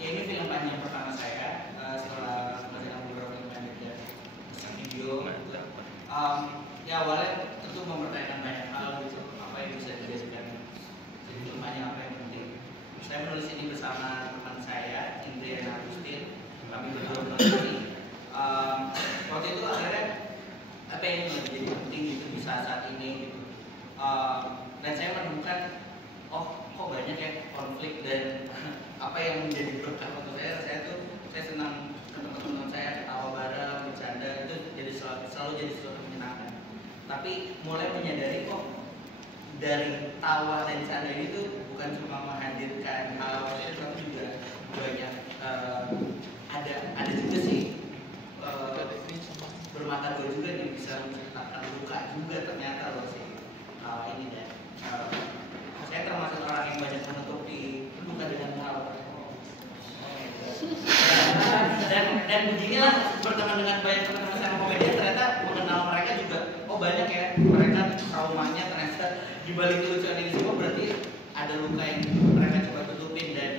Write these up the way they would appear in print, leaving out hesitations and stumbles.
Ya ini film panjang pertama saya setelah menjalankan beberapa film panjang dan video. Ya awalnya tentu mempertanyakan banyak hal gitu, apa yang bisa dijadikan jadi film panjang, apa yang penting. Saya menulis ini bersama teman saya, Indri dan Agustin. Kami berdua menulis ini. Waktu itu akhirnya apa yang menjadi penting gitu di saat ini gitu. Dan saya menemukan kok banyak ya konflik dan apa yang menjadi berkah untuk saya senang ketemu teman saya, ketawa bareng, bercanda, itu jadi selalu jadi sesuatu menyenangkan. Tapi mulai menyadari kok dari tawa dan canda ini tuh bukan cuma menghadirkan hal positif, tapi juga banyak ada juga sih bermata dua juga nih, bisa menciptakan luka juga ternyata loh sih ini dan saya termasuk orang yang banyak menutupi luka dengan hal dan beginilah berteman dengan banyak teman-teman saya komedian, ternyata mengenal mereka juga banyak ya, mereka traumanya ternyata dibalik kelucuan ini semua berarti ada luka yang mereka coba tutupin. Dan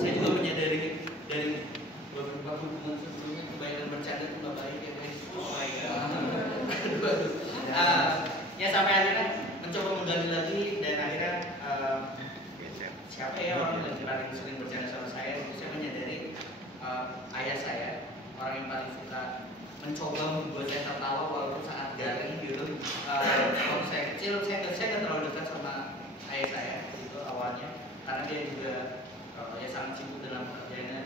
saya juga menyadari dari beberapa hubungan sebelumnya kebanyakan bercanda itu nggak baik ya guys. Ya sampai akhirnya mencoba menggali lagi dan akhirnya siapa ya orang yang paling sering bercanda sama saya menyadari ayah saya, orang yang paling suka mencoba membuat saya tertawa walaupun sangat garing gitu. Waktu saya kecil saya nggak terlalu dekat sama ayah saya itu awalnya karena dia juga ya sangat sibuk dalam pekerjaannya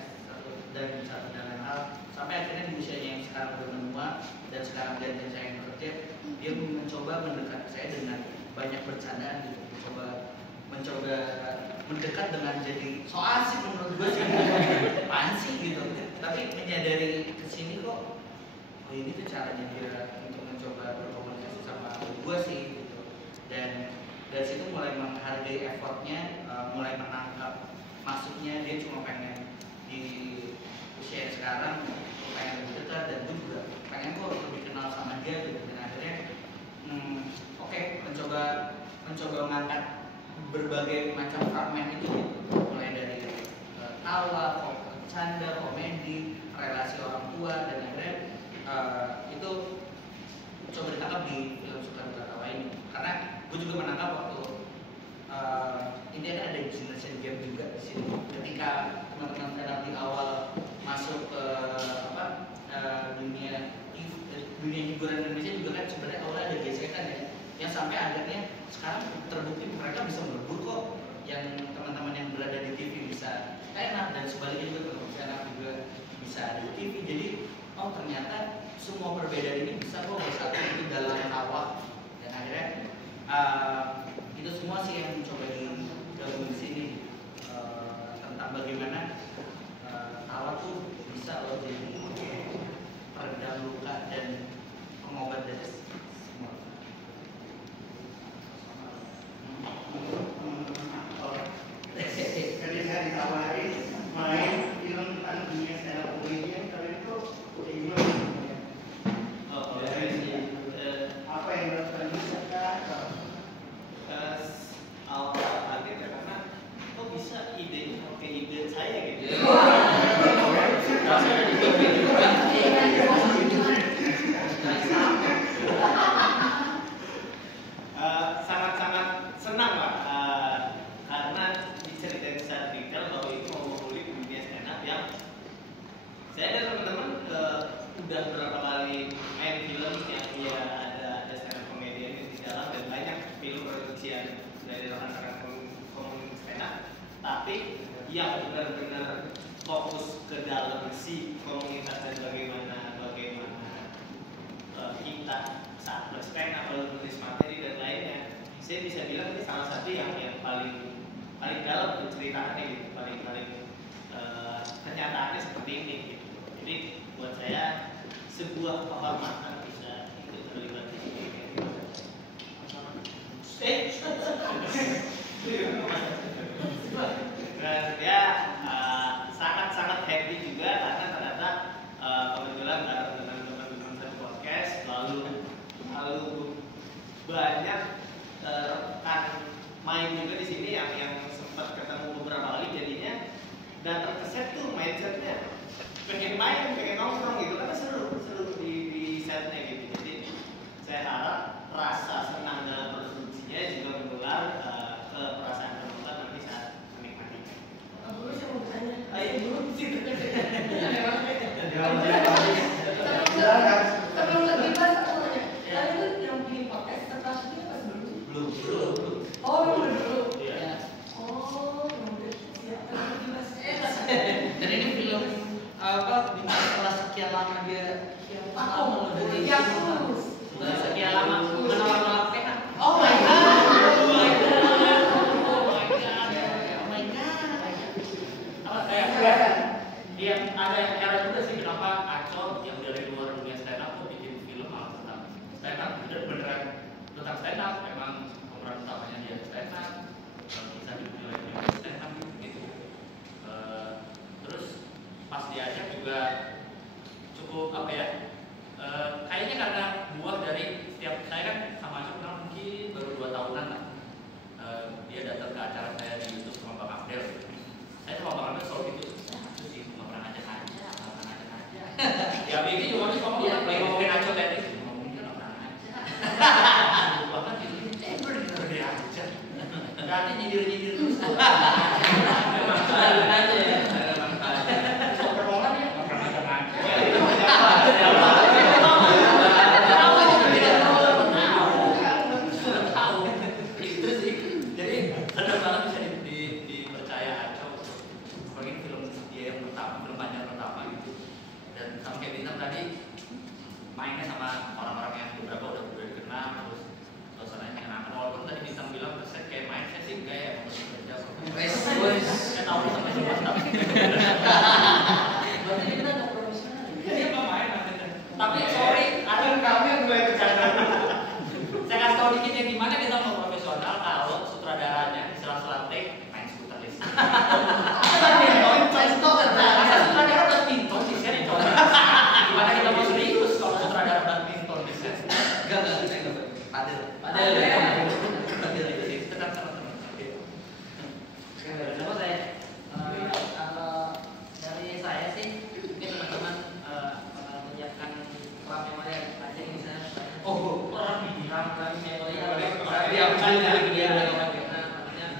dan lain hal, sampai akhirnya di usianya yang sekarang udah menua dan sekarang dia saya yang bekerja, dia mencoba mendekat saya dengan banyak bercandaan gitu, mencoba mendekat dengan jadi so asik menurut gue sih, apaan sih gitu. Tapi menyadari kesini kok ini tuh caranya dia untuk mencoba berkomunikasi sama gue sih gitu. Dan dari situ mulai menghargai effortnya, mulai menangkap maksudnya dia cuma pengen di usia yang sekarang pengen lebih dekat dan juga pengen kok lebih kenal sama dia gitu. Dan akhirnya mencoba mengangkat berbagai macam fragmen itu gitu, mulai dari tawa, canda, komedi, relasi orang tua, dan akhirnya itu coba ditangkap di film Suka Duka Tawa ini. Karena gue juga menangkap waktu ini ada generation gap juga di sini. Ketika teman-teman saya di awal masuk ke dunia hiburan Indonesia juga kan sebenarnya awalnya ada gesekan ya, yang sampai akhirnya sekarang terbukti mereka bisa melebur kok, yang teman-teman yang berada di TV bisa enak dan sebaliknya juga teman-teman enak juga bisa ada di TV. Jadi ternyata semua perbedaan ini bisa kok bersatu itu dalam tawa. Dan akhirnya itu semua sih yang mencoba digabung di sini, tentang bagaimana tawa tuh bisa loh jadi peredam luka dan pengobat dari semua. Tadi saya ditawarin main film tentang dunia stand up comedian, kalian itu udah gimana? Apa yang dilakukan bisa kah? Awal kaget ya, karena kok bisa idenya pakai ide saya gitu. Sangat-sangat senang lah, karena diceritain secara detail bahwa itu mau mengulik dunia stand up yang saya dan teman-teman udah berapa kali main film yang dia ada stand up comedian di dalam, dan banyak film produksian dari rekan-rekan komunitas stand up, tapi yang benar-benar fokus ke dalam si komunitas dan bagaimana kita saat berstand up lalu menulis materi dan lainnya. Saya bisa bilang ini salah satu yang paling dalam penceritaannya gitu, paling kenyataannya seperti ini gitu. Jadi buat saya sebuah kehormatan bisa ikut terlibat di sini. Dan ya sangat-sangat happy juga karena ternyata kebetulan bareng dengan teman-teman saya podcast lalu banyak rekan main juga di sini yang sempat ketemu beberapa kali, jadinya datang ke set tuh mindsetnya pengen main, pengen nongkrong gitu karena seru di setnya gitu. Jadi saya harap rasa senang dalam produksinya juga menular ke perasaan penonton nanti saat menikmati. Dulu saya mau bertanya, Ayo belum sih. sebelum lebih pas aku nanya, kalian tuh yang bikin podcast setelah syuting pas dulu? Belum. Oh, belum dulu. Iya. Oh, udah siap. Lebih pas. Dan ini film setelah sekian lama dia Aku dari terus. setelah sekian lama menolak PH. Oh my god. Oh my god. Yang ada yang heran juga sih kenapa Aco yang dari luar dunia stand up tuh bikin film tentang stand up, beneran tentang stand up, emang pemeran utamanya dia stand up, bisa dinilai juga stand up gitu. Terus pas diajak juga cukup apa ya? Kayaknya karena buah dari setiap saya kan sama Aco kenal mungkin baru 2 tahunan lah. Dia datang ke acara saya di YouTube sama Bang Abdel. Saya sama Bang Abdel selalu gitu. Ya begini juga nih ngomongin Aco tadi. Ngomongin orang aja. Bahkan ini bener aja. Berarti nyindir terus. Aja ya. Permohonan ya nggak pernah macam sudah tahu. Itu sih. Jadi senang banget bisa dipercaya Aco. Apalagi film dia yang pertama, film panjang pertama gitu. Dan sama kayak Bintang tadi mainnya sama orang-orang yang beberapa udah dikenal, terus suasananya menyenangkan. Walaupun tadi Bintang bilang keset kayak main, saya sih enggak ya, emang kerja. Saya tahu nih sampai sebelas tapi. Berarti kita nggak profesional. Iya nggak main maksudnya. Tapi Iya. sorry, ada Kamu yang mulai bercanda. saya kasih tahu dikit ya gimana kita mau profesional kalau sutradaranya di sela-sela take main skuter listrik. Masa sutradara badminton sih saya dicoba. Gimana kita mau serius kalau sutradara badminton di set? Enggak, saya enggak padel. Padel itu sih tetap teman-teman. Coba saya kalau dari saya sih mungkin teman-teman bakal menyiapkan kolam memori aja yang bisa. Oh, orang Kolam memori Iya, artinya iya. saya nggak banyak.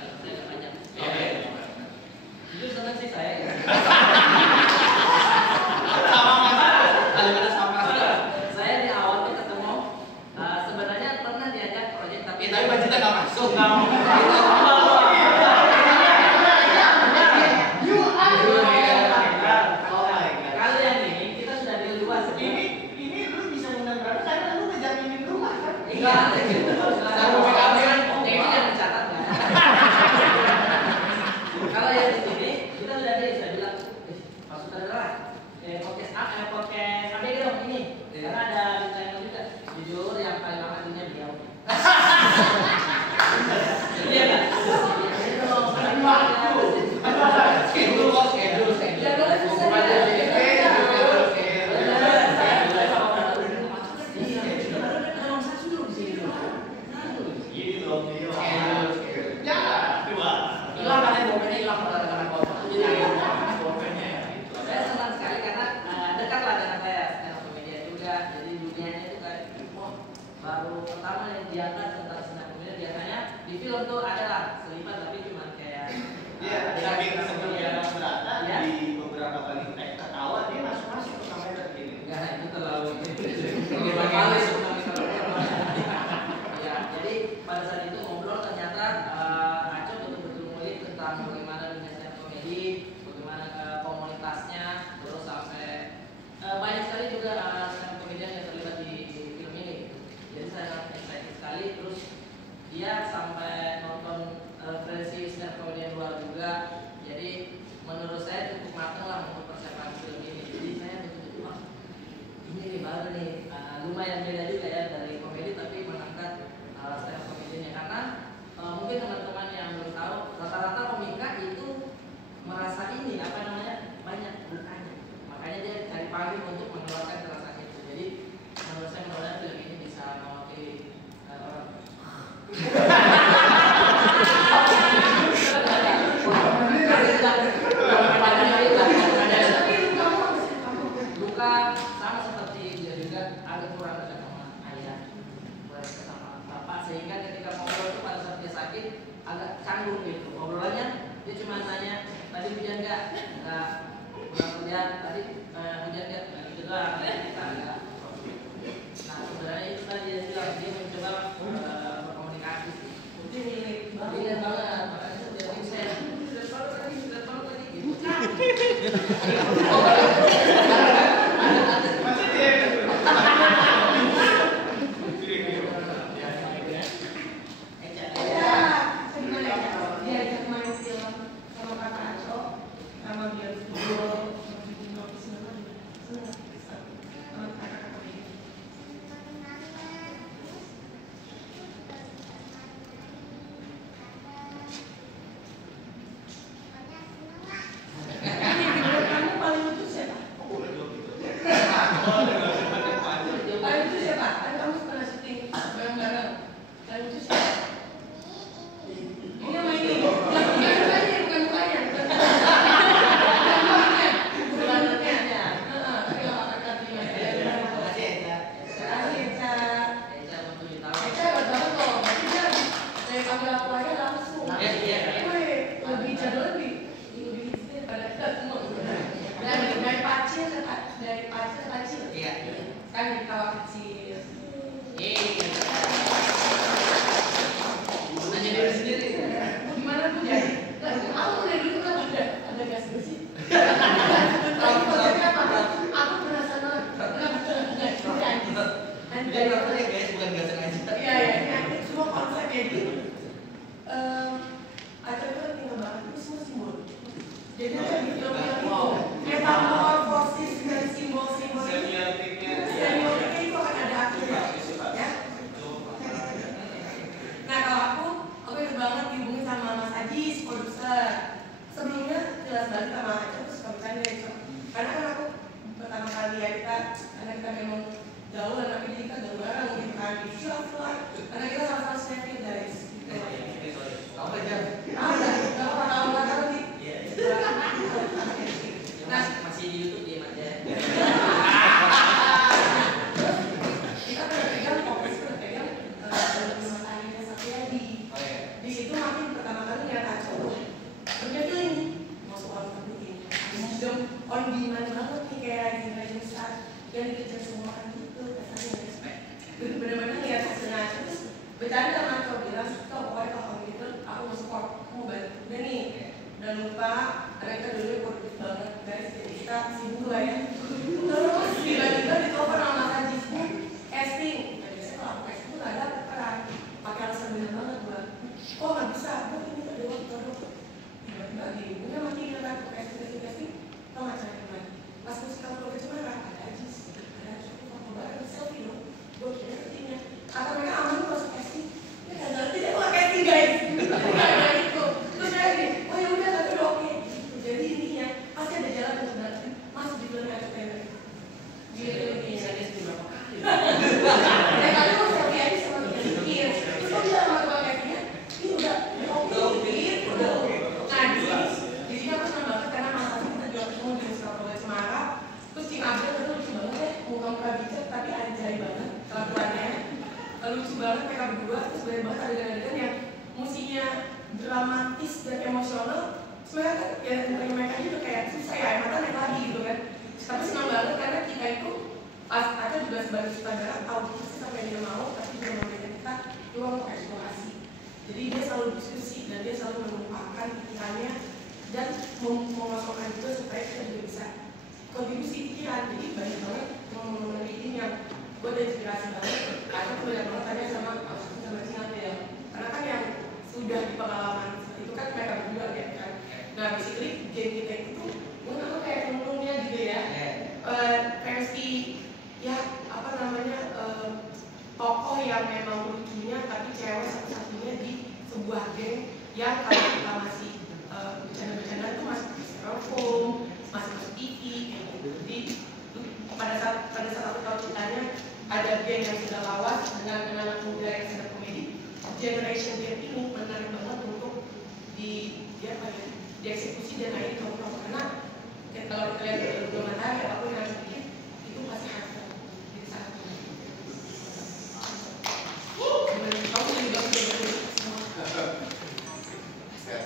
Oke. Jujur senang sih saya. Sama Mas. Kalimatnya sama. Saya di awal tuh ketemu sebenarnya pernah diajak proyek tapi budgetnya nggak masuk. Kalau yang ini kita sudah deal luas. Ini lu bisa undang berapa karena lu ngejaminin rumah kan? Enggak, gitu. Yang ini yang dicatat nggak? Kalau yang di sini kita sudah bilang, Pak Sutradara, podcast ada dong ini, karena ada channel juga. Jujur yang paling lama dunia beliau. Iya nggak? Ini loh, Hilang kan bolpennya hilang karena kotor. Jadi bolpennya ya. Saya senang sekali karena dekat lah dengan saya stand up comedian juga. Jadi dunianya itu kayak wah baru pertama yang diangkat tentang stand up comedian. Biasanya di film tuh ada lah selipat tapi cuma kayak Iya, saking sebelumnya berata Iya. di beberapa kali ketawa dia masuk ke kamera gini. enggak itu terlalu gimana kali sebenarnya. Ya, jadi pada saat itu ngobrol ternyata Aco betul-betul ngulik tentang bagaimana dunia stand up comedy, bagaimana komunitasnya, terus sampai banyak sekali juga stand up comedian yang terlibat di film ini. Jadi saya sangat excited sekali. Terus dia sampai nonton referensi stand up comedian luar juga. Jadi menurut saya cukup matang lah untuk persiapan film ini. Jadi saya betul-betul wah ini nih baru nih lumayan beda juga ya dari komedi tapi mengangkat stand up comedian karena mungkin teman-teman yang belum tahu rata-rata komika itu merasa ini apa namanya banyak dukanya, makanya dia cari panggung untuk mengeluarkan perasaan itu. Jadi menurut saya mudah-mudahan film ini bisa mewakili orang. Kasih sudah Nah, kemudian tadi hujan dia itu doang kita ada. Nah sebenarnya itu tadi dia bilang dia mencoba berkomunikasi. Ini banget makanya dia saya sudah tahu tadi gitu.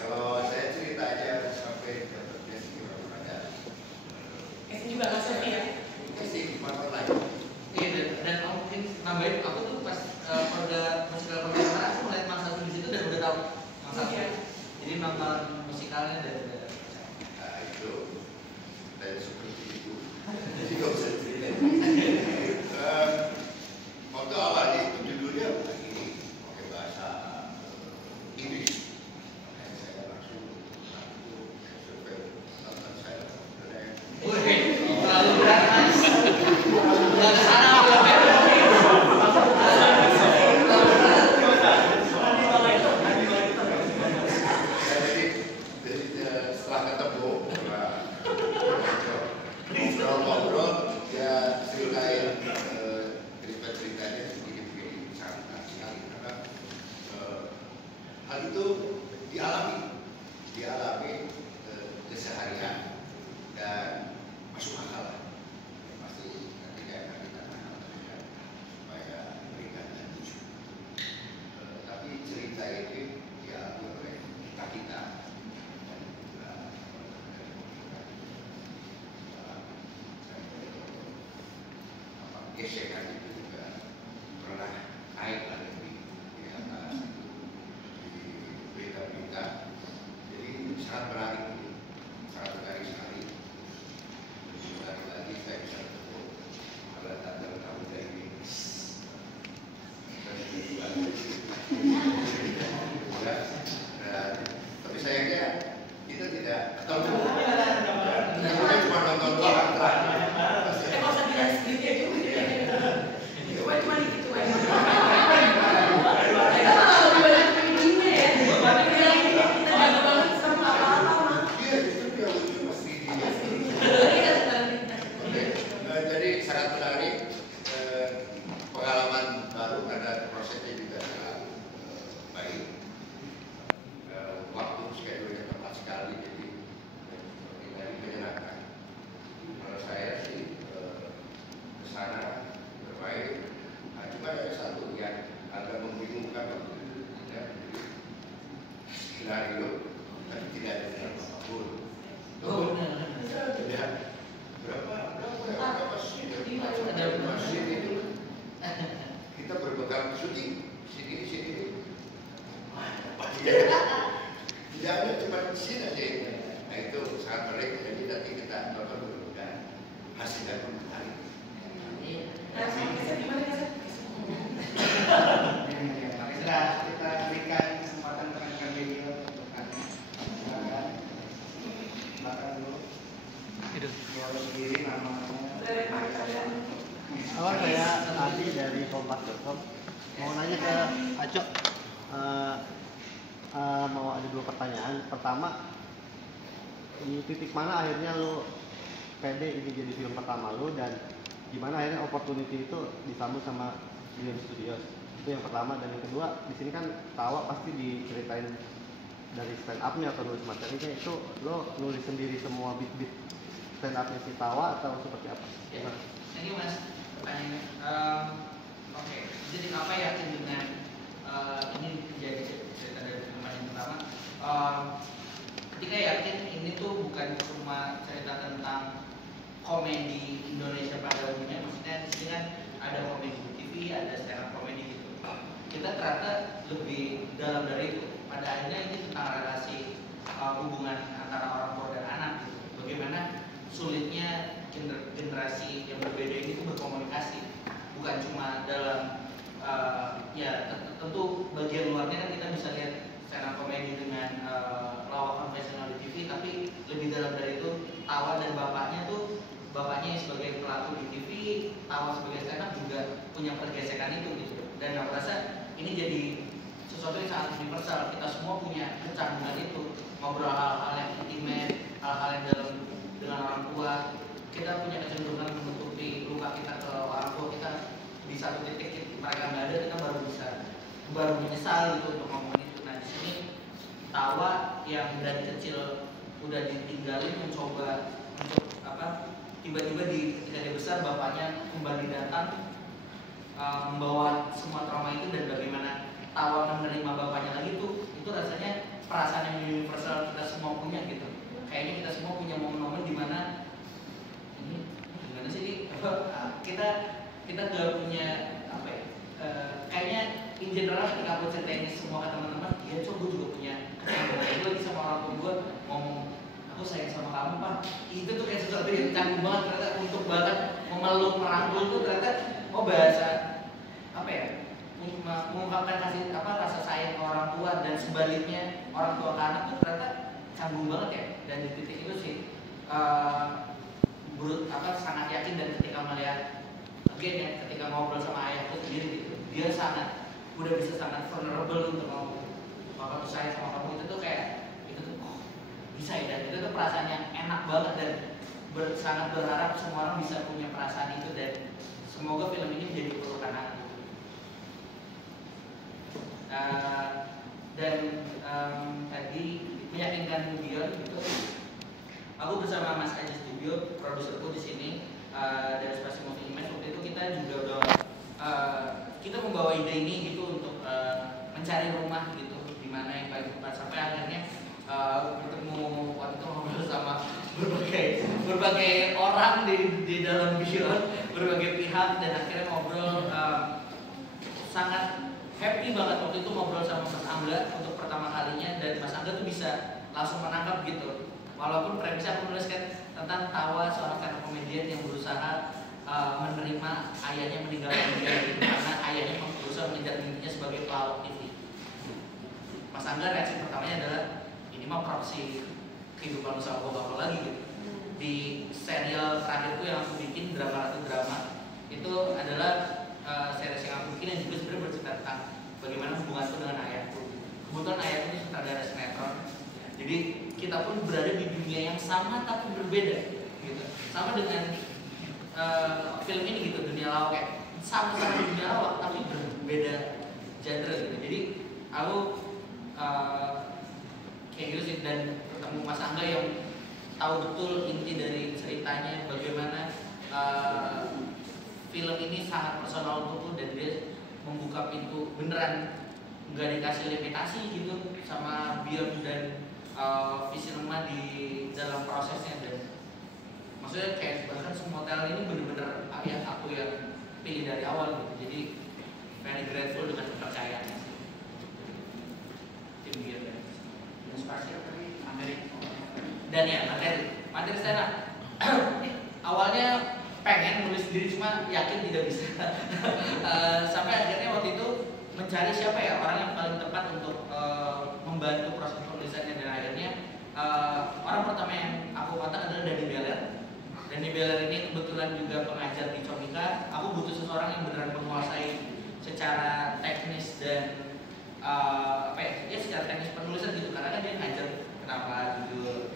Kalau saya cerita aja sampai dapat juga Mas Sofi ya. Masih partner lain. Iya, dan mungkin nambahin aku tuh pas pada musikal pertama aku melihat Mas Satu di situ dan udah tahu Mas Satu. Iya. Jadi nonton musikalnya dan udah. Nah itu dan seperti itu. Jadi nggak usah ceritain. Waktu awalnya itu judulnya begini, pakai bahasa Inggris. Makanya saya langsung survei nonton saya. Wih, terlalu berat Mas. Nggak kesana belum ya? Setelah ketemu ngobrol-ngobrol ya ceritain cerita-ceritanya begini-begini sangat sekali karena hal itu dialami keseharian dan masuk akal lah. Pasti nanti kayak kita supaya berikan dan lucu. Tapi cerita ini dialami oleh kita dan juga gesekan itu juga pernah naik lagi di atas di berita-berita. Jadi sangat menarik sekali. Lagi saya bisa ketemu pada tanggal kamu dari tapi sayangnya kita tidak ketemu. Kita cuma nonton doang terakhir. Kalau saya bilang sendiri aja cuma dikit aja. Jadi sangat menarik, pengalaman baru karena prosesnya juga sangat baik, waktu schedule-nya tepat sekali, jadi menyenangkan. Kalau saya sih kesana bermain, cuma ada satu yang agak membingungkan waktu itu, ya, skenario, tapi tidak ada dalam apapun. Ya, berapa scene itu kita berbekal syuting sini tidak ada cuma scene aja. Nah itu sangat menarik, jadi nanti kita nonton mudah-mudahan hasilnya menarik. Setelah kita berikan kesempatan rekan media untuk tanya, silakan. Silakan dulu. Boleh sendiri namanya. Halo, saya Adi dari Kompas.com. Mau nanya ke Acok, mau ada dua pertanyaan. Pertama, di titik mana akhirnya lu pede ini jadi film pertama lu, dan gimana akhirnya opportunity itu disambut sama William Studios? Itu yang pertama. Dan yang kedua, di sini kan Tawa pasti diceritain dari stand up-nya atau nulis materinya, itu lo nulis sendiri semua beat-beat stand up-nya si Tawa atau seperti apa? Ya. Thank you Mas pertanyaannya. Oke, jadi apa yakin dengan ini menjadi cerita dari film yang pertama? Ketika yakin ini tuh bukan cuma cerita tentang komedi Indonesia pada umumnya, maksudnya di sini kan ada komedi TV, ada stand up komedi gitu. Kita ternyata lebih dalam dari itu. Pada akhirnya ini tentang relasi hubungan antara orang tua dan anak gitu. Bagaimana sulitnya generasi yang berbeda ini tuh berkomunikasi, bukan cuma dalam ya tentu bagian luarnya kan kita bisa lihat stand up komedi dengan lawak konvensional di TV, tapi lebih dalam dari itu Tawa dan bapaknya tuh, bapaknya sebagai pelaku di TV, Tawa sebagai stand up juga punya pergesekan itu gitu. Dan aku rasa ini jadi sesuatu yang sangat universal. Kita semua punya kecanggungan itu, ngobrol hal-hal yang intimate, hal-hal yang dalam dengan orang tua. Kita punya kecenderungan menutupi luka kita ke orang tua kita. Di satu titik mereka nggak ada, kita baru menyesal gitu untuk ngomong itu. Nah di sini Tawa yang dari kecil udah ditinggalin, mencoba tiba-tiba ketika dia besar bapaknya kembali datang, membawa semua trauma itu, dan bagaimana Tawa menerima bapaknya lagi itu rasanya perasaan yang universal kita semua punya gitu. Kayaknya kita semua punya momen-momen di mana ini kita nggak punya apa ya, kayaknya in general ketika aku ceritain semua ke teman-teman, ya coba gue juga punya kecenderungan itu lagi sama orang tua gue ngomong aku sayang sama kamu Pak, itu tuh kayak sesuatu yang canggung banget ternyata untuk banget memeluk merangkul tuh ternyata bahasa apa ya, mengungkapkan kasih rasa sayang ke orang tua dan sebaliknya orang tua ke anak tuh ternyata canggung banget ya. Dan di titik itu sih sangat yakin, dan ketika melihat again ya, ketika ngobrol sama ayahku sendiri gitu, dia udah bisa sangat vulnerable untuk ngomong bapak tuh sayang sama kamu, itu tuh kayak itu tuh bisa ya, dan itu tuh perasaan yang enak banget, dan sangat berharap semua orang bisa punya perasaan itu, dan semoga film ini menjadi pelukan hati. Dan tadi meyakinkan Dion gitu, aku bersama Mas Aji Studio, produserku di sini dari Spasi Movie Image, waktu itu kita juga udah kita membawa ide ini gitu untuk mencari rumah gitu di mana yang paling tepat, sampai akhirnya ketemu waktu itu ngobrol sama berbagai orang di dalam Beyond, berbagai pihak, dan akhirnya ngobrol sangat happy banget waktu itu ngobrol sama Mas Angga untuk pertama kalinya, dan Mas Angga tuh bisa langsung menangkap gitu. Walaupun premisnya aku menuliskan tentang Tawa, seorang stand up comedian yang berusaha menerima ayahnya meninggalkan dia gitu, karena ayahnya berusaha mengejar mimpinya sebagai pelawak TV. Mas Angga reaksi pertamanya adalah ini mah proksi kehidupan usaha gue lagi gitu. Di serial terakhirku yang aku bikin, Drama Ratu Drama, itu adalah series yang aku bikin yang juga sebenarnya bercerita tentang bagaimana hubunganku dengan ayahku. Kebetulan ayahku ini sutradara sinetron, jadi kita pun berada di dunia yang sama tapi berbeda gitu. Sama dengan film ini gitu, dunia lawak kayak sama-sama di dunia lawak tapi berbeda genre gitu. Jadi aku kayak gitu sih, dan ketemu Mas Angga yang tahu betul inti dari ceritanya, bagaimana film ini sangat personal untukku, dan dia membuka pintu beneran, nggak dikasih limitasi gitu sama Beyond dan Visinema di dalam prosesnya. Dan maksudnya kayak bahkan semua hotel ini bener-bener aku yang pilih dari awal gitu. Jadi very grateful dengan kepercayaannya sih. Tim Beyond dan Spasi Amerika. Dan ya materi stand up awalnya pengen nulis sendiri, cuma yakin tidak bisa. Sampai akhirnya waktu itu mencari siapa ya orang yang paling tepat untuk membantu proses penulisannya, dan akhirnya orang pertama yang aku kontak adalah Dani Beller. Dani Beller ini kebetulan juga pengajar di Comika. Aku butuh seseorang yang beneran menguasai secara teknis dan secara teknis penulisan gitu, karena kan dia ngajar kenapa judul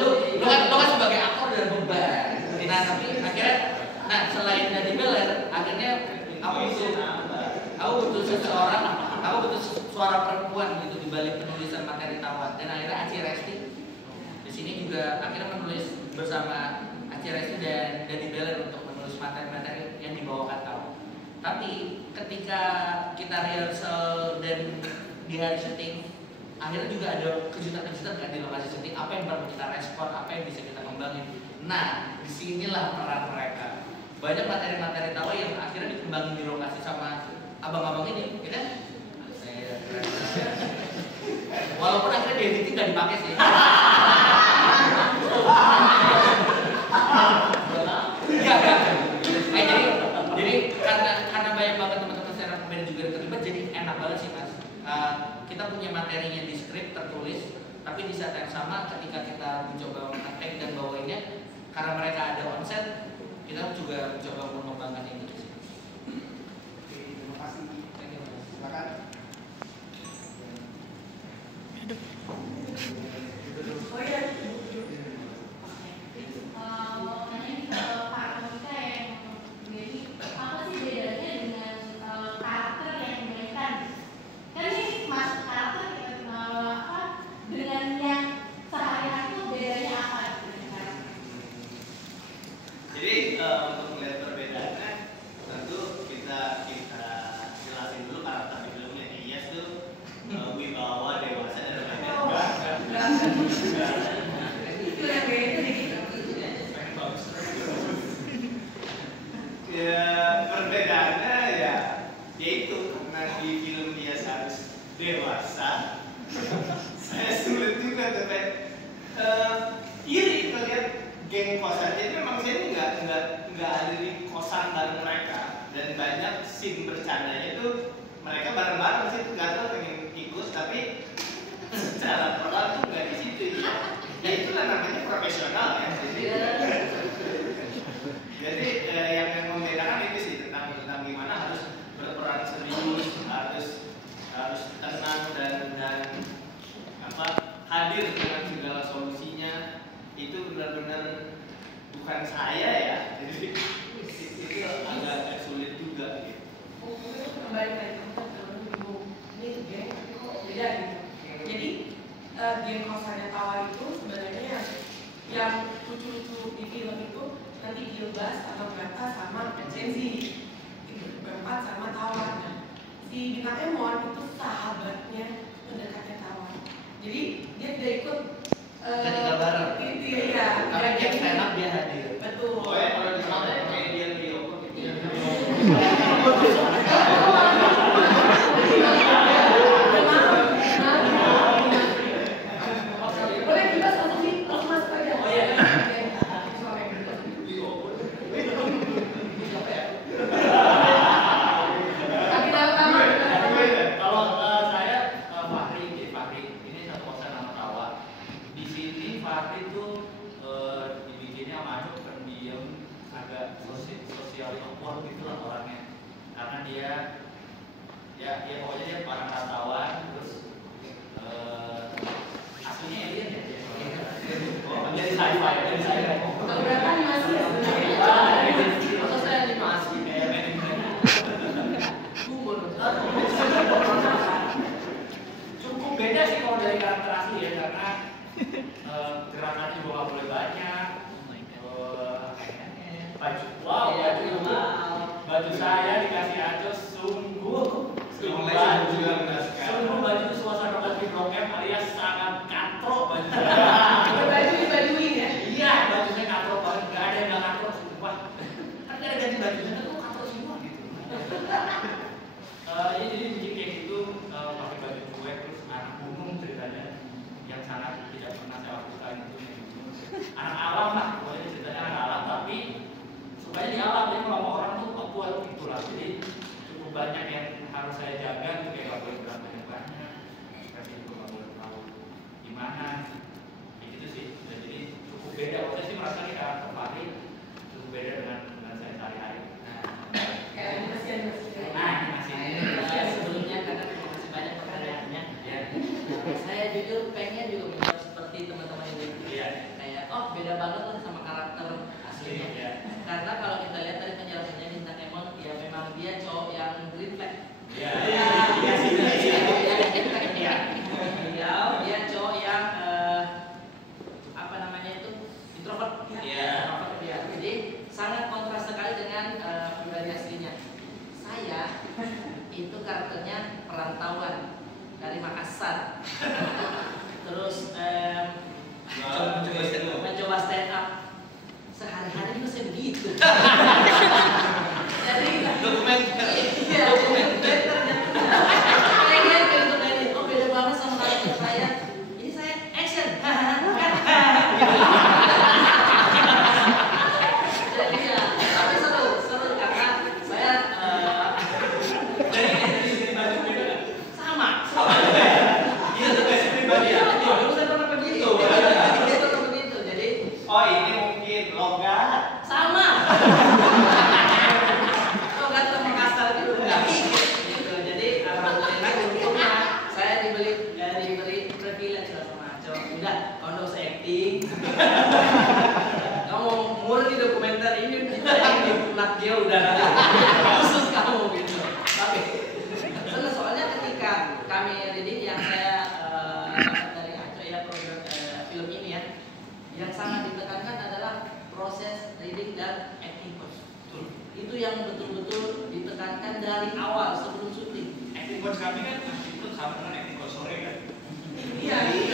lu kan sebagai aktor dan beban. Nah tapi akhirnya, selain Dani Beller, akhirnya aku butuh seseorang, aku butuh suara perempuan gitu di balik penulisan materi Tawa. Dan akhirnya Aci Resti di sini juga akhirnya menulis bersama Aci Resti dan Dani Beller untuk menulis materi-materi yang dibawakan Tawa. Tapi ketika kita rehearsal dan di hari syuting, akhirnya juga ada kejutan-kejutan kan di lokasi syuting, apa yang perlu kita respon, apa yang bisa kita kembangin. Nah, disinilah peran mereka. Banyak materi-materi Tawa yang akhirnya dikembangin di lokasi sama abang-abang ini, gitu kan? Walaupun akhirnya di editing nggak dipakai sih. Jadi karena banyak banget teman-teman stand up comedy juga terlibat, jadi enak banget sih Mas. Kita punya materinya di skrip tertulis, tapi di saat yang sama ketika kita mencoba meng-take dan bawainnya, karena mereka ada onset, kita juga mencoba mengembangkan itu. Terima kasih. Silakan. Oh iya. Mau nanya ke Pak Monika ya, jadi apa sih bedanya dengan karakter yang dimainkan? Kan ini masuk karakter dengan yang sehari-hari itu bedanya apa? Jadi untuk melihat perbedaannya, dewasa, saya sulit juga tuh kayak iri ngeliat geng kosan. Jadi memang saya ini nggak ada di kosan bareng mereka, dan banyak scene bercandanya itu mereka bareng-bareng sih, gagal pengen ikut tapi secara peran tuh nggak di situ ya itulah namanya profesional ya. Jadi yang membedakan itu sih tentang gimana harus berperan serius, harus tenang dan hadir dengan segala solusinya. Itu benar-benar bukan saya ya, jadi itu agak sulit juga gitu. Kembali lagi ini geng tapi kok beda gitu. Jadi geng kosannya Tawar itu sebenarnya yang lucu-lucu di film itu nanti Gilbas atau Gata sama Zenzi itu berempat sama Tawar. Si Bintang Emon itu sahabatnya mendekatnya Tawar. Jadi dia tidak ikut tinggal bareng. Iya. Tapi yang stand up dia hadir. Betul. Oh ya, kalau di sana kayak dia Rio gitu. Boleh kita langsung masuk aja. Oh iya. Kalau saya Fahri ini satu kosan nama Tawar. Di sini Fahri tuh dibikinnya masuk pendiam, agak sosial awkward gitu lah orangnya. Karena dia pokoknya dia orang Ratauan, terus aslinya alien ya dia. Jadi sci-fi, jadi sci-fi. Kalau berapa animasi ya sebenarnya? Atau saya animasi kayak cukup beda sih kalau dari karakter asli ya, karena gerakannya juga nggak boleh banyak. Baju saya dikasih Aco sungguh baju suasana baju program alias sangat katro baju saya. Baju-bajuin ya? Iya, baju saya katro banget, nggak ada yang nggak katro sumpah. Kan nggak ada ganti bajunya, kan kok katro semua gitu. Jadi bikin kayak gitu pakai baju cuek, terus anak gunung ceritanya yang sangat tidak pernah saya lakukan itu. Anak alam lah, pokoknya ceritanya anak alam, tapi supaya di alam dia ngomong orang tuh awkward gitu lah. Jadi cukup banyak yang harus saya jaga gitu, kayak nggak boleh berat banyak, tapi juga nggak boleh tahu gimana. Kayak gitu sih. Jadi cukup beda. Saya sih merasa nih karakter Fahri cukup beda dengan saya sehari-hari. Kayak animasi. Sebelumnya karena terima kasih banyak pertanyaannya. Saya jujur pengen juga menjawab seperti teman-teman ini. Kayak beda banget lah sama karakter aslinya. Karena kalau kita lihat dari penjelasannya Bintang Emon, ya memang dia cowok yang green flag. Dia cowok yang introvert. Jadi sangat kontras sekali dengan pribadi aslinya. Saya itu karakternya perantauan dari Makassar. Terus mencoba stand up. Sehari-hari juga saya begitu. Jadi dokumenter. Beda banget sama karakter saya. Ini saya action. Jadi ya, tapi seru karena saya sama. Iya, tugas pribadi ya. Dulu saya pernah begitu. Jadi ini mungkin logat sama. Logat sama Makassar gitu. Jadi alhamdulillah untungnya saya diberi privilege lah sama Aco. Udah, kalau nggak usah acting. Kamu murni dokumenter ini kita yang dipunat dia udah khusus kamu gitu. Tapi senang soalnya ketika kami reading yang saya dapat dari Aco ya program film ini ya, yang sangat ditekankan adalah proses reading dan acting coach. Itu yang betul-betul ditekankan dari awal sebelum syuting. Acting coach kami kan itu sama dengan acting coach sore kan. Iya. Acting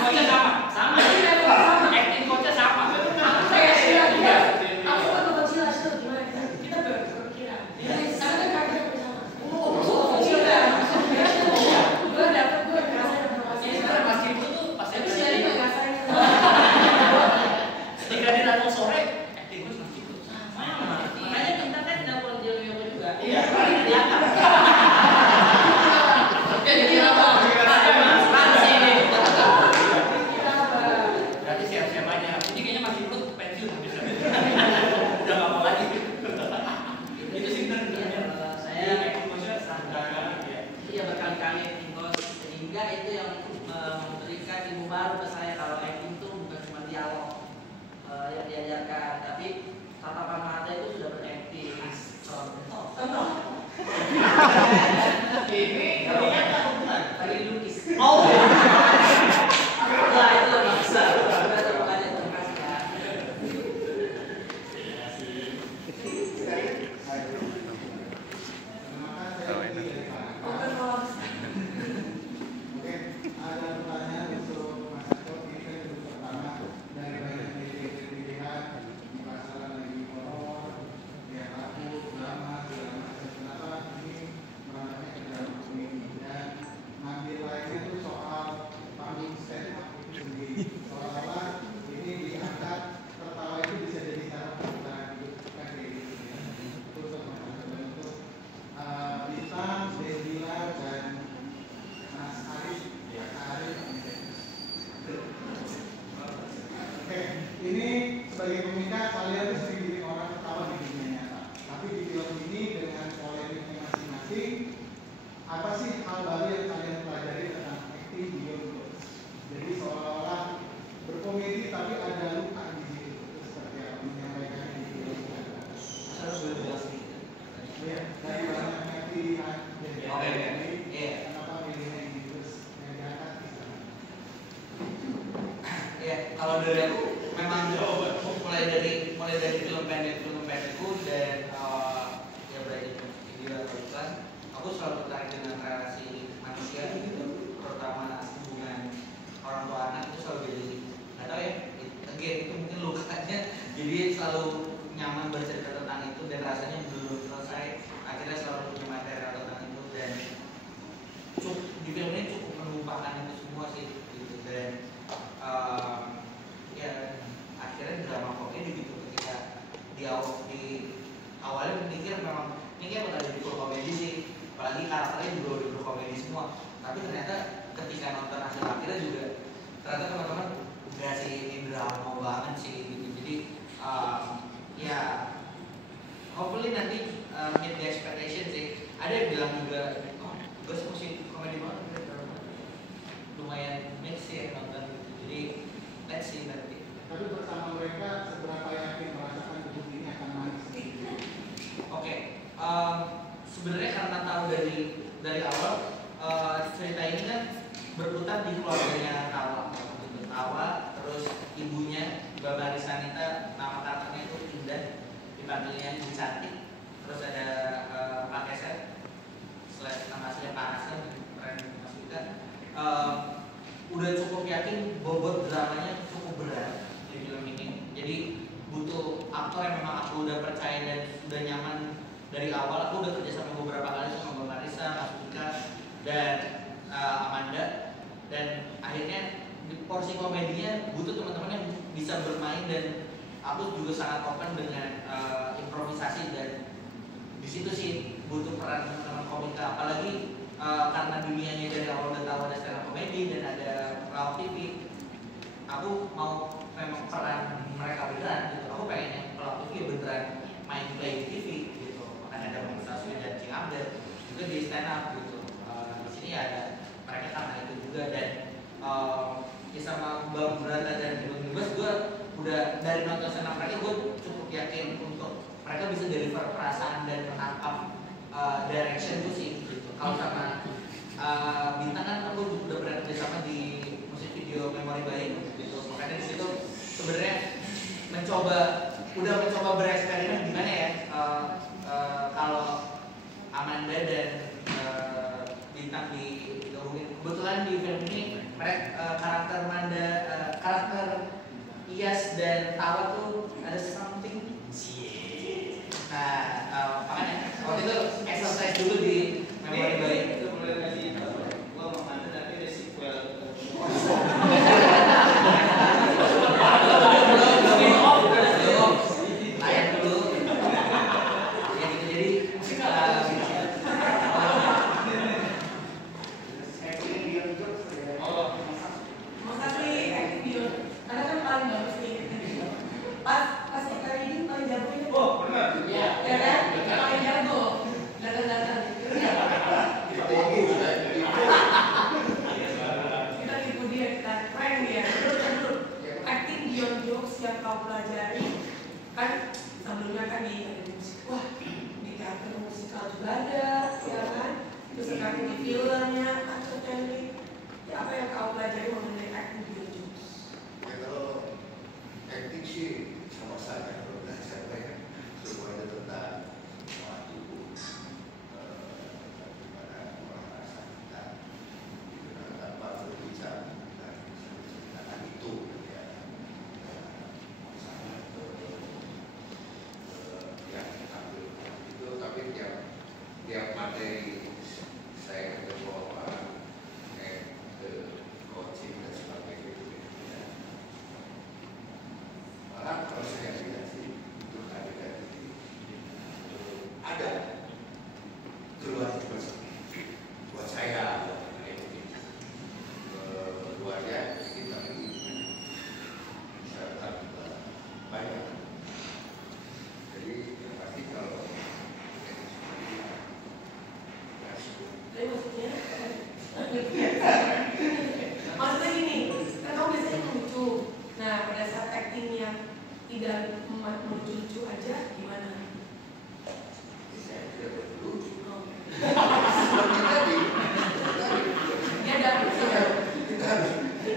coachnya sama. Acting coachnya sama. Aku kan kecil gimana kita berpikiran. Karena karakternya bersama. Ini lihat apa bukan? Lagi lukis. Oh. Wah itu maksa. Kita bukannya terkas ya. Bukan malah Oke, ada pertanyaan untuk Mas Eko. Ini kan untuk pertama dari banyak pilihan masalah lagi horor, yang laku, drama, segala macam. Kenapa ini merananya ke dalam ini dan ngambil lainnya itu soal panggung stand up itu sendiri. Seolah-olah ini diangkat tertawa itu bisa jadi cara perputaran hidup kan kayak gitu ya. Itu untuk Mas Eko dan untuk Bintang, Dezila dan Mas Arif, ya Arif. Oke, ini sebagai komika kalian tuh sering bikin orang ketawa di dunia nyata. Tapi di film ini dengan polemiknya masing-masing, apa sih hal baru yang kalian pelajari tentang acting beyond jokes? Jadi seolah-olah berkomedi tapi ada luka di situ. Itu seperti apa menyampaikannya di film ini? Harus gue jelasin. Ya, dari banyaknya pilihan dan Oke, oke. Iya. kenapa pilihnya ini terus yang diangkat di sana? Ya, kalau dari aku memang mulai dari film pendekku dan ya belajar video atau iklan, aku selalu tertarik dengan relasi manusia gitu, terutama hubungan orang tua anak itu selalu jadi nggak tahu ya, again itu mungkin lukanya jadi selalu nyaman bercerita tentang itu dan rasanya belum selesai akhirnya selalu punya material tentang itu dan di film ini cukup menumpahkan itu semua sih gitu dan ya akhirnya drama komedi gitu ketika di awalnya pikir memang ini kayak bakal jadi full komedi sih apalagi karakternya juga udah berkomedi semua tapi ternyata ketika nonton hasil akhirnya juga ternyata teman-teman enggak sih ini drama banget sih gitu jadi ya hopefully nanti meet the expectation sih ada yang bilang juga oh gue mesti komedi banget lumayan mix sih yang nonton jadi let's see nanti. Tapi bersama mereka seberapa yakin merasakan hidup ini akan manis? Oke, sebenarnya karena tahu dari awal cerita ini kan berputar di keluarganya Tawa, terus ibunya Mbak Marisanita, nama karakternya itu Indah, dipanggilnya Ibu Cantik, terus ada Pak Keset, nama aslinya Pak Aslan, keren Mas Vika. Udah cukup yakin bobot dramanya cukup berat di film ini. Jadi butuh aktor yang memang aku udah percaya dan sudah nyaman dari awal. Aku udah kerja sama beberapa kali sama Mbak Marisa, Mas Vika, dan Amanda. Dan akhirnya di porsi komedinya butuh teman-teman yang bisa bermain dan aku juga sangat open dengan improvisasi dan di situ sih butuh peran teman-teman komika apalagi karena dunianya dari awal udah tahu ada stand up comedy dan ada Raw TV aku mau memang peran mereka beneran gitu aku pengennya Raw TV beneran main play TV gitu makanya ada Bang Saswi dan Cing Abdel juga di stand up gitu di sini ada mereka karena itu juga dan ya sama Bang Brata dan Bang Bebas gue udah dari nonton stand up mereka gue cukup yakin untuk mereka bisa deliver perasaan dan menangkap direction tuh sih gitu. Kalau sama Bintang kan aku udah pernah kerjasama di musik video Memori Baik gitu. Makanya di situ sebenarnya udah mencoba bereksperimen gimana ya kalau Amanda dan Bintang digabungin. Kebetulan di film ini mereka karakter Iyas dan Tawa tuh ada something. Nah, makanya waktu itu exercise dulu di Memori Baik. Itu boleh kasih gua mau mana tapi ada sequel. Layan dulu. tiap materi saya ketemu orang coaching dan sebagainya. Malah kalau saya lihat sih itu ada keluar buat saya keluarnya kita bisa banyak. Jadi yang pasti kalau Tapi maksudnya gini, kan kamu biasanya lucu. Nah, pada saat acting yang tidak lucu-lucu aja, gimana? saya tidak lucu. Ya dapat sih. Kita harus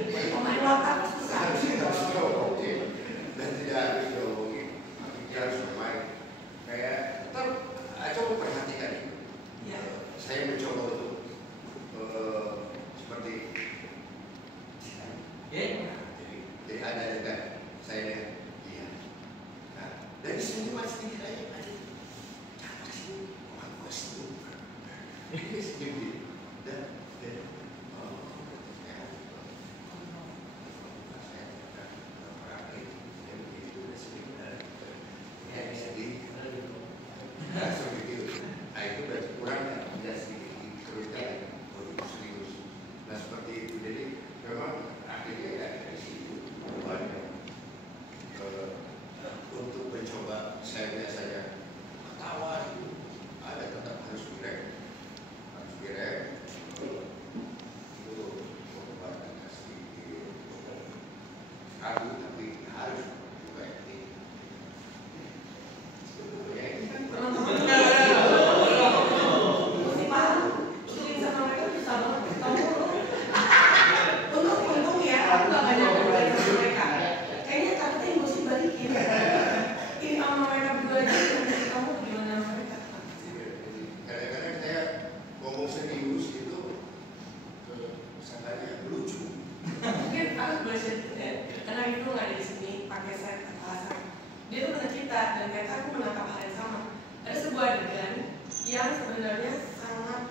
Pemain watak susah. dan tidak diomongin. Kita harus bermain kayak tetap coba perhatikan ini. Ya. Saya mencoba untuk seperti jadi ada dekat saya lihat. Nah, dari senyuman sedikit aja ada apa sih orang bos itu? Ini sedikit dan nah seperti itu, jadi memang akhirnya ya dari situ banyak untuk mencoba saya biasanya ketawa itu ada tetap harus direm itu pengobatan sedikit kagu tapi harus juga ini sebetulnya ini kan Mesti paham. Syuting sama mereka susah banget. Tahu dulu. Untung ya, aku gak banyak belajar sama mereka. Kayaknya takutnya emosi balikin. Ini sama mereka berdua aja. Kamu gimana sama mereka? kadang-kadang saya ngomong serius itu sangkanya lucu. Mungkin aku boleh cerita, karena itu nggak ada di sini pakai set bahasa. Dia tuh pernah cerita dan ternyata aku menangkap hal yang sama. Ada sebuah adegan yang sebenarnya sangat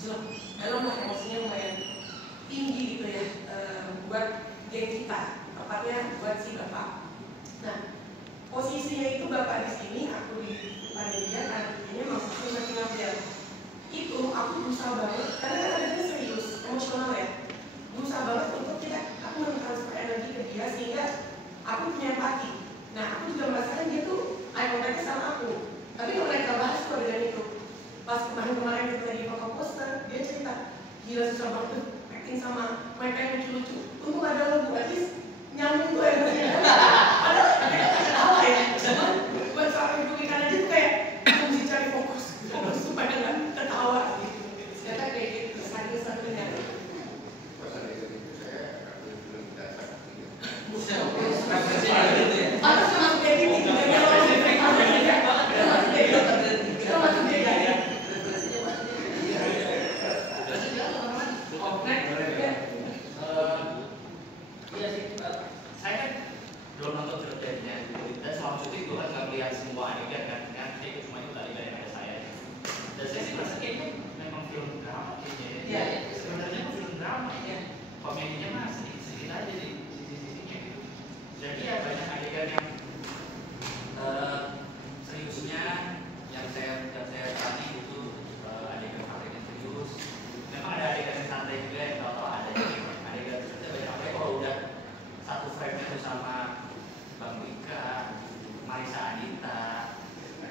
jelek, dalam lah emosinya lumayan tinggi gitu ya, buat geng kita, tepatnya buat si bapak. Nah, posisinya itu bapak di sini, aku di depan dia, artinya maksudnya masih ngambil. Itu aku berusaha banget, karena kan adegannya serius, emosional ya. Berusaha banget untuk aku mentransfer energi ke dia sehingga aku punya empati. Nah, aku juga merasakan dia tuh eye contact sama aku. Tapi kalau mereka bahas tuh adegan itu, pas kemarin kita lagi foto poster, dia cerita gila susah banget tuh acting sama mereka yang lucu-lucu. Untung ada lagu, at least nyambung tuh emosinya. Padahal mereka kan ketawa ya. Cuman buat seorang ibu ikan aja tuh kayak aku mesti cari fokus supaya nggak ketawa gitu. Ternyata kayak gitu, saking-sakingnya. Pas ada itu saya ambil film dasar Harus masuk kayak gini, jangan langsung kayak gini. Kita masuk kayak gini. Iya sih, saya kan belum nonton filmnya dan selama syuting gue kan nggak melihat semua adegan kan itu cuma itu adegan yang ada saya. Dan saya sih merasa kayaknya memang film drama kayaknya. Iya. Sebenarnya film drama ya. Komedinya mah sedikit aja di sisi-sisinya gitu. Jadi ya banyak adegan yang seriusnya yang saya tadi itu adegan yang serius. Memang ada adegan yang santai juga yang kalau ada adegan seperti banyak apalagi kalau udah satu frame itu sama Bang Wika, Marisa Anita,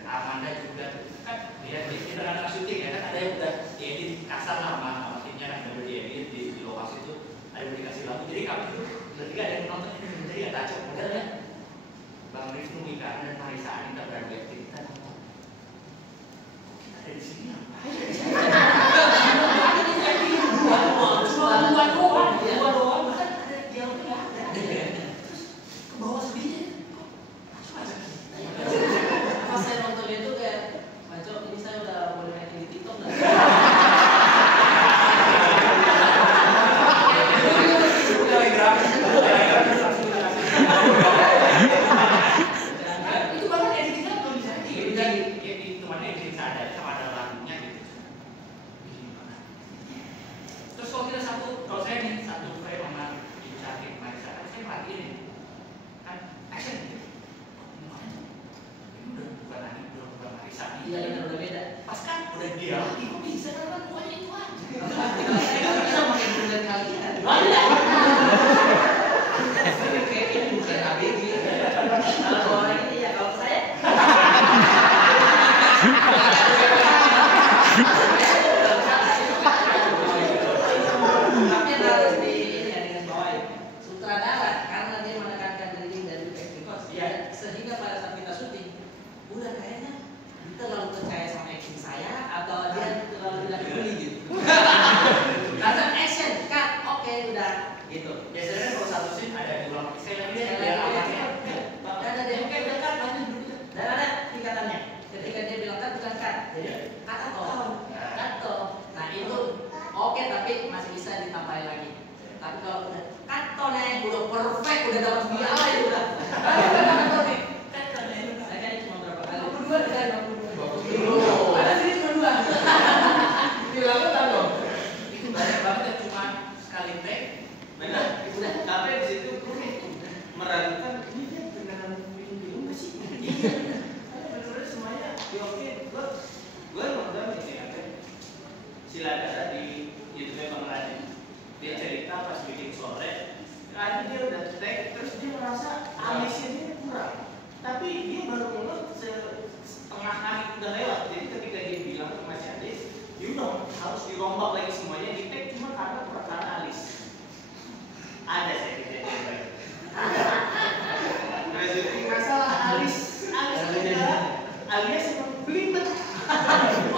Amanda juga kan dia kadang-kadang syuting ya kan ada yang udah diedit kasar sama timnya kan udah diedit di lokasi itu ada yang dikasih lagu jadi kami itu bertiga ada yang nonton ini jadi ya tacok modelnya Bang Wisnu Wika dan Marisa Anita berada di kita nonton kita ada di sini dua doang bahkan ada dialognya nggak ada terus ke bawah sedihnya langsung aja Pas saya nonton itu kayak Baco, ini saya udah boleh naik di TikTok nggak? itu bahkan editingnya belum bisa itu cuma editing seadanya sama ada lagunya gitu Tidak benar udah beda. Pas kan udah dia lagi kok bisa kan pokoknya itu aja. Bisa makin bulan kalian. Kayak ini bukan ABG. Kalau orang ini ya kalau saya. Tapi harus di ini ya dengan bawah sutradara karena dia menekankan diri dan ekspos ya sehingga pada saat kita syuting udah kayaknya terlalu percaya sama acting saya atau dia terlalu tidak peduli gitu. Karena action cut oke udah gitu. Biasanya kalau satu scene ada dua saya lihat Ya, dia ada deh oke udah cut lanjut dulu. Dan ada tingkatannya. Ketika dia bilang cut bukan cut. Jadi cut atau nah itu oke tapi masih bisa ditambahin lagi. Tapi kalau udah cut nih udah perfect udah dapat dia itu udah. Saya kan cuma berapa kali? 22 dengan 22. Ada sini cuma 2. Dilakukan dong. itu banyak banget yang cuma sekali take. Benar. Udah. Tapi di situ gue meragukan ini dia beneran film nggak sih? Iya. Bener-bener semuanya oke. Gue nonton ini apa? Siladara di YouTube Bang Radin. Dia cerita pas bikin sore. Akhirnya dia udah take terus dia merasa alisnya dia kurang. Tapi dia baru ngomong setengah hari udah lewat. Jadi ketika dia bilang ke Mas Adis, dia udah harus dirombak lagi semuanya di take cuma karena alis. Ada saya kejadian baik. Rezeki masalah alis juga alias emang belibet.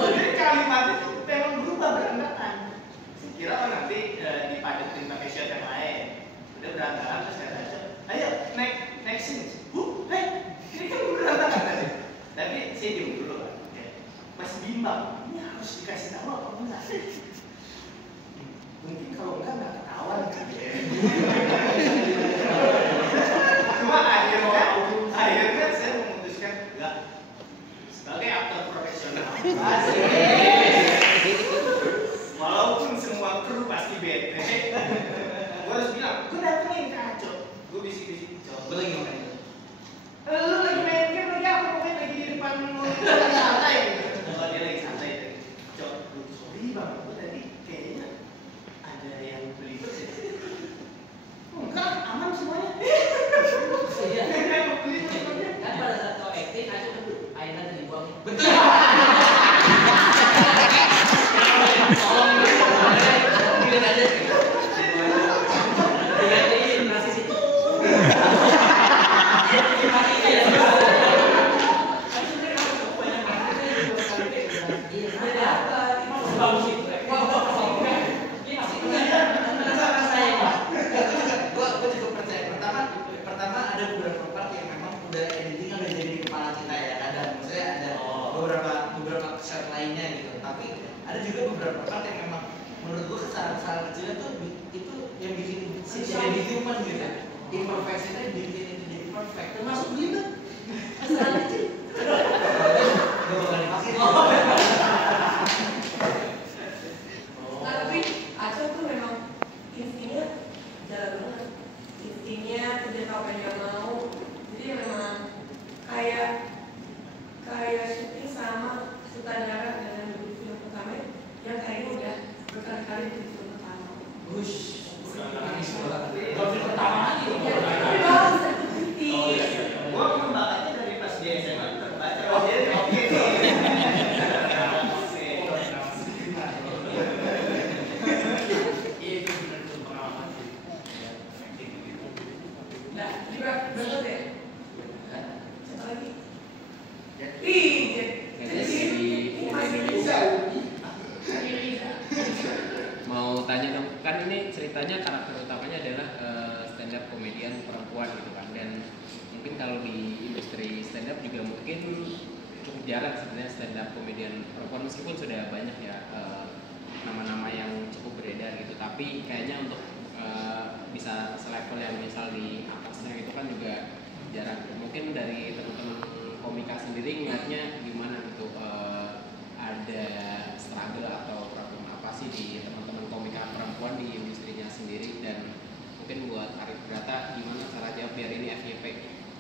Jadi kalimatnya tuh memang berubah berantakan. Saya kira nanti dipadetin pakai shot yang lain. Udah berantakan terus saya baca, ayo next scene. Ini kan berantakan tadi. Tapi saya diam dulu kan. Masih bimbang. Ini harus dikasih tahu apa enggak? Mungkin kalau enggak ketahuan kan ya. Cuma akhirnya saya memutuskan enggak. Sebagai aktor profesional walaupun semua kru pasti bete, gue harus bilang, gue datengin kacau. Gue bisik-bisik, gue lagi ngapain itu? Lu lagi main game lagi apa? Pokoknya lagi di depan lu lagi santai gitu. Oh dia lagi santai tadi. Cok, sorry bang, gue tadi kayaknya ada yang belibet ya. Enggak, aman semuanya. Iya. Belibet semuanya. Kan pada saat kau acting aja kan airnya tadi dibuang. Betul. Bikin aja. Digantiin nasi situ. Gue cukup percaya. Pertama ada beberapa part yang memang udah editing udah jadi di kepala kita ya. Maksudnya ada beberapa shot lainnya gitu. Tapi ada juga beberapa part yang memang menurut gue kesalahan kecilnya tuh itu yang bikin jadi human gitu. Imperfectionnya bikin itu jadi perfect. Termasuk belibet. Kesalahan kecil. Gue bakal dipakai. Nah, tapi Aco tuh memang instingnya jalan banget. Instingnya dia tahu apa yang dia mau. Jadi memang kayak syuting sama sutradara dengan di film pertama yang kayaknya udah berkali-kali di film pertama. Bush. Film pertama lagi. Gue membacanya dari pas di SMA terbaca. Oh dia oke. Itu benar-benar pengalaman sih. Nah, juga bener deh. Satu lagi. Ini masih bisa. Mau tanya dong, kan ini ceritanya karakter utamanya adalah stand up komedian perempuan gitu kan, dan mungkin kalau di industri stand up juga mungkin cukup jarang sebenarnya stand up komedian perempuan, meskipun sudah banyak ya nama-nama yang cukup beredar gitu, tapi kayaknya untuk bisa selevel yang misal di atasnya itu kan juga jarang. Mungkin dari teman-teman komika sendiri ngeliatnya gimana gitu, ada struggle atau problem apa sih di teman-teman komika perempuan di industrinya sendiri, dan mungkin buat Arif Brata gimana cara jawab biar ini FYP?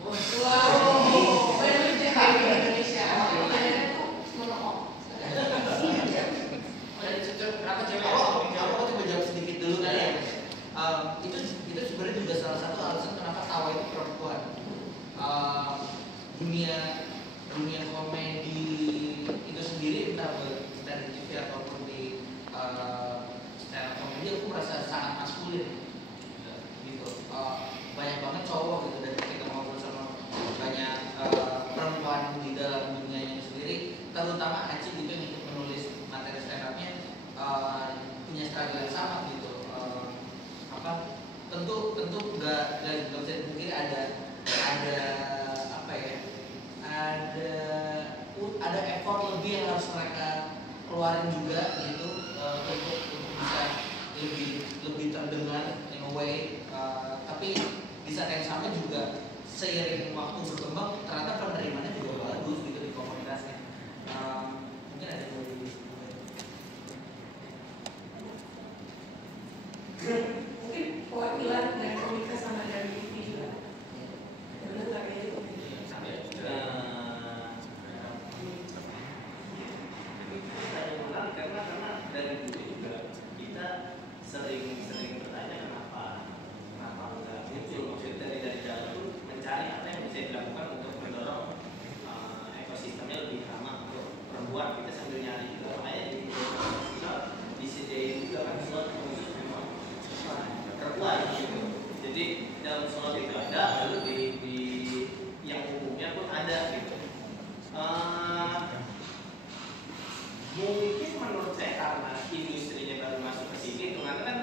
Wow, banyak di Indonesia. Makanya tuh gitu yang ikut menulis materi stand up-nya punya struggle yang sama gitu. Tentu nggak bisa dipungkiri ada apa ya, ada effort lebih yang harus mereka keluarin juga gitu untuk bisa lebih terdengar in a way, tapi di saat yang sama juga seiring waktu berkembang ternyata penerimaannya juga bagus gitu di komunitasnya. Mungkin ada yang lebih mungkin perwakilan dari komunitas sama dari TV juga. Benar nggak kayak gitu? Karena dari dulu juga kita sering bertanya kenapa nggak muncul, maksudnya dari dalam itu mencari apa yang bisa dilakukan untuk mendorong ekosistemnya lebih ramah untuk perempuan. Kita sambil nyari juga, makanya di sosial disediain juga kan slot khusus memang perempuan gitu. Jadi dalam slot itu ada, lalu di yang umumnya pun ada gitu. Mungkin menurut saya karena industrinya baru masuk ke sini, karena kan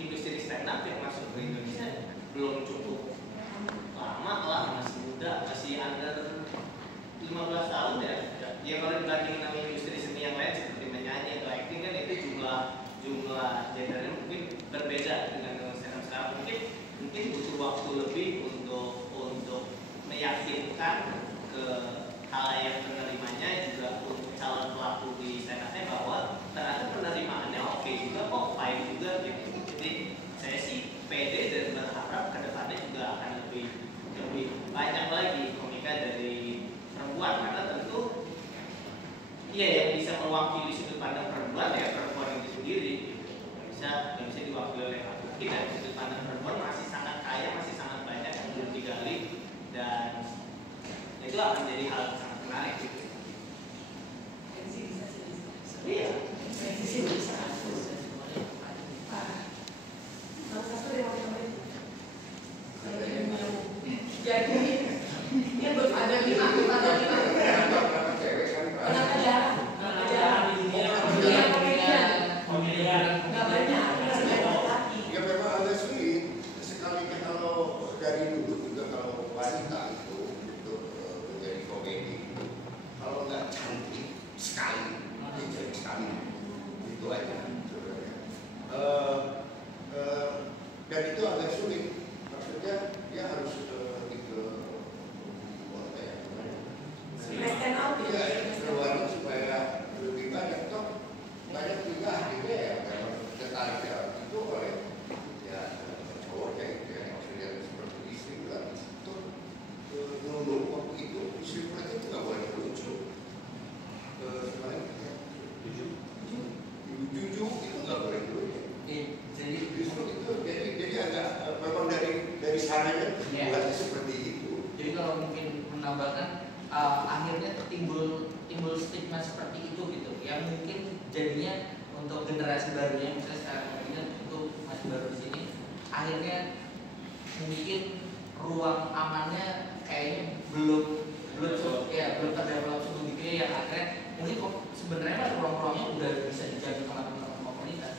industri stand up yang masuk ke Indonesia belum cukup lama lah, masih muda, masih under 15 tahun ya. Ya kalau dibandingin sama industri seni yang lain seperti menyanyi atau acting kan itu jumlah gendernya mungkin berbeda dengan stand up sekarang. Mungkin butuh waktu lebih untuk meyakinkan ke halayak penerimanya, juga untuk calon pelaku di stand up-nya bahwa ternyata penerimaannya oke juga kok, fine juga gitu. Jadi saya sih pede dan berharap kedepannya juga akan lebih banyak lagi komika dari perempuan, karena tentu iya yang bisa mewakili sudut pandang perempuan ya perempuan itu sendiri gitu. Nggak bisa diwakili oleh laki-laki, dan sudut pandang perempuan masih sangat kaya, masih sangat banyak yang belum digali, dan itu akan menjadi hal yang sangat menarik gitu. Iya. Jadi dia ada lima. Kenapa jarang? Nggak banyak. Ya memang agak sulit. Sekali kalau dari dulu juga kalau wanita itu untuk menjadi komedi, kalau nggak cantik sekali, jadi sekali itu aja. Dan itu agak sulit. Maksudnya dia harus Stand out ya. keluar supaya lebih banyak toh banyak juga gitu ya, memang tertarik itu oleh ya cowoknya gitu ya, maksudnya seperti istri bilang itu nunggu waktu itu istri mereka itu nggak boleh lucu selain jujur itu nggak boleh lucu. jadi Justru itu jadi agak memang dari sananya buatnya seperti itu. Jadi kalau mungkin menambahkan akhirnya timbul stigma seperti itu gitu, yang mungkin jadinya untuk generasi barunya, misalnya sekarang ini itu masih baru di sini, akhirnya mungkin ruang amannya kayaknya belum terdevelop sebegitunya, yang akhirnya mungkin sebenarnya kan ruang-ruangnya udah bisa dijaga sama teman-teman komunitas,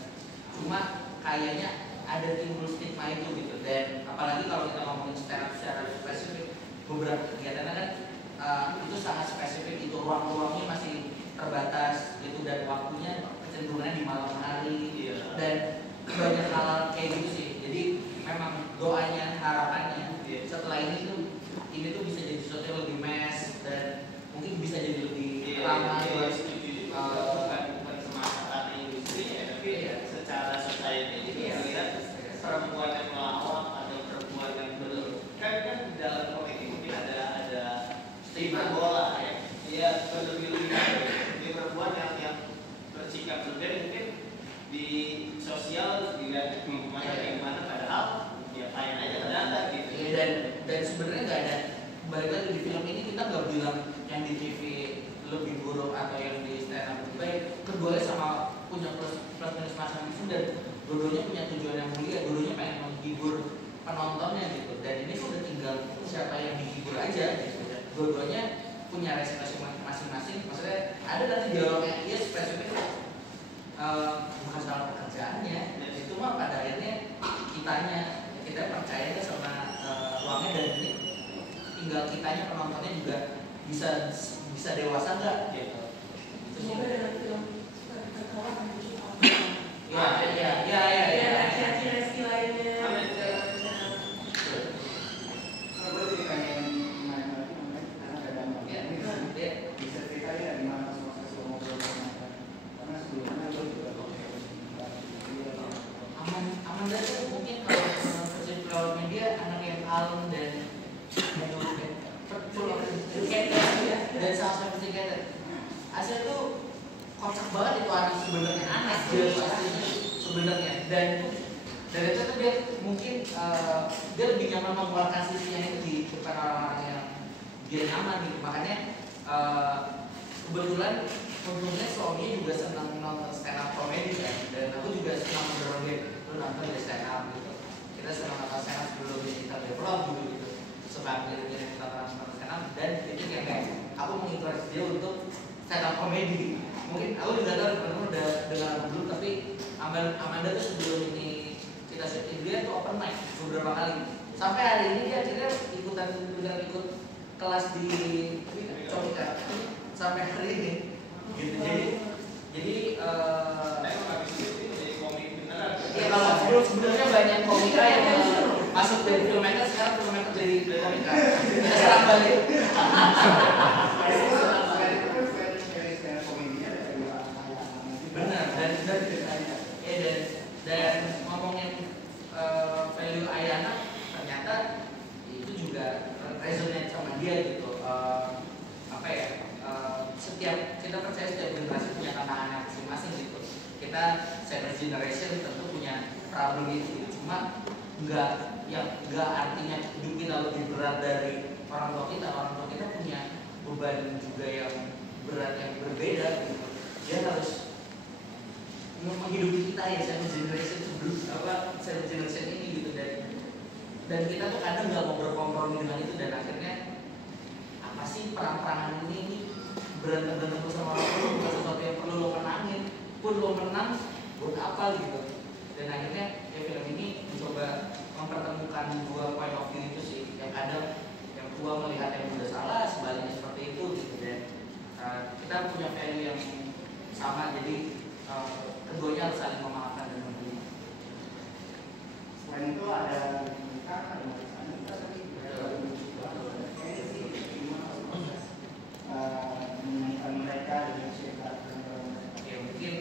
cuma kayaknya ada timbul stigma itu gitu. Dan apalagi kalau kita ngomongin secara spesifik, beberapa kegiatan kan itu sangat spesifik, itu ruang-ruangnya masih terbatas gitu, dan waktunya kecenderungannya di malam hari dan banyak hal kayak gitu sih. Jadi memang doanya, harapannya setelah ini tuh bisa jadi sesuatu yang lebih mass dan mungkin bisa jadi lebih ramah bukan semata industri ya, tapi secara society. Jadi melihat perempuan yang melawak atau perempuan yang kan di dalam komedi mungkin ada stigma bola ya, dia berlebih-lebihan. Ini perempuan yang bersikap berbeda mungkin di sosial dilihat gimana, padahal ya fine aja ternyata gitu. Dan sebenarnya nggak ada, balik lagi di film ini kita nggak bilang yang di TV lebih buruk atau bukan salah pekerjaannya, dan itu mah pada akhirnya kita percaya sama uangnya, dan ini tinggal kitanya penontonnya juga bisa dewasa nggak gitu. Semoga dengan film tertawa akan muncul reaksi lainnya. Kalau boleh ceritain main lagi karena ada bisa ceritain gimana proses lo ngobrol sama mereka, karena sebelumnya lo juga Amanda tuh mungkin kalau kerja di Flower Media anak yang kalem dan dan sangat sophisticated. Asal tuh kocak banget itu anak sebenarnya, anak dia pasti sebenarnya, dan itu tuh dia mungkin dia lebih nyaman mengeluarkan sisinya itu di depan orang-orang yang dia nyaman gitu. Makanya kebetulan untungnya suaminya juga senang nonton stand up comedy kan, dan aku juga senang mendorong dia lu nonton di stand up gitu. Kita senang nonton stand up sebelum kita develop dulu gitu, sebab dia kita nonton stand up, dan itu kayak aku menginspirasi dia untuk stand up comedy. Mungkin aku juga tahu teman-teman udah dengar aku dulu, tapi Amanda tuh sebelum ini kita syuting dia tuh open mic beberapa kali. Sampai hari ini dia akhirnya ikut kelas di Comika sampai hari ini. Gitu. Jadi ya kalau sebelumnya banyak komika yang masuk dari filmmaker, sekarang filmmaker dari komika. Kita serang balik. Benar, dan ngomongin value Ayana ternyata itu juga resonate sama dia gitu. Setiap kita percaya setiap generasi punya tantangannya masing-masing gitu. Kita senior generation tentu punya problem itu, cuma nggak artinya hidup kita lebih berat dari orang tua kita. Orang tua kita punya beban juga yang berat yang berbeda gitu. Dia harus menghidupi kita ya, senior generation senior generation ini gitu, dan kita tuh kadang nggak mau berkompromi dengan itu, dan akhirnya apa sih perang-perangan ini berantem sama orang tua bukan sesuatu yang perlu lo menangin, pun lo menang buat apa gitu. Dan akhirnya ya film ini mencoba mempertemukan dua point of view itu sih, yang kadang yang tua melihat yang udah salah, sebaliknya seperti itu gitu. Dan kita punya value yang sama, jadi keduanya harus saling memaafkan dan menerima. Selain itu ada kita menyanyikan mereka dengan cerita ya mungkin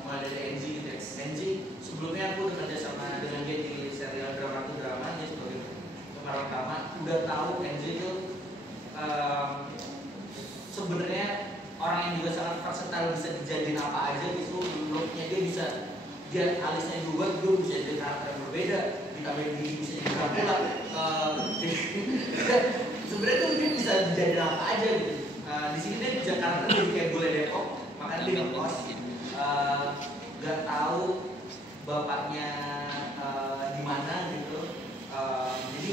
mulai dari NG gitu ya. NG sebelumnya aku udah kerja sama dengan dia di serial drama dia sebagai pemeran utama. Udah tahu NG itu sebenarnya orang yang juga sangat versatile, bisa dijadiin apa aja gitu. Looknya dia alisnya juga bisa jadi karakter yang berbeda, ditambahin gigi bisa jadi Dracula. Sebenarnya tuh dia bisa dijadiin apa aja gitu. Di sini dia bisa karakter jadi kayak Bule Depok, makanya dia ngekos. Gak tahu bapaknya di mana gitu. Jadi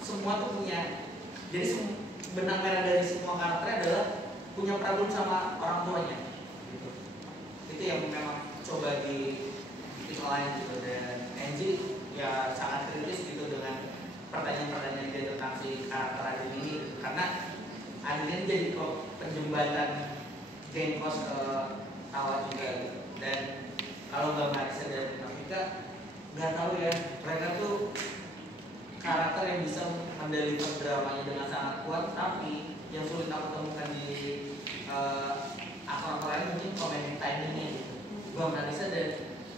semua tuh punya, jadi benang merah dari semua karakternya adalah punya problem sama orang tuanya gitu. Itu yang memang coba dibikin lain gitu. Dan Angie ya sangat kritis gitu dengan pertanyaan-pertanyaan dia tentang si karakter Adin ini, karena Adin jadi kok penjembatan geng kos ke Tawa juga gitu. Dan kalau Mbak Marisa dan Nafika nggak tahu ya, mereka tuh karakter yang bisa mendeliver dramanya dengan sangat kuat, tapi yang sulit aku temukan di aktor lain mungkin komedi timingnya gitu. Mbak Marisa dan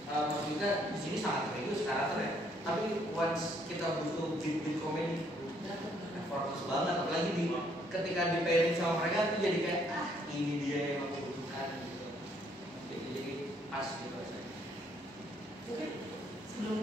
Nafika di sini sangat bagus karakternya, tapi once kita butuh beat komedi fokus banget, apalagi ketika di pairing sama mereka tuh jadi kayak ini dia yang aku butuhkan gitu. Jadi pas gitu. Mungkin sebelum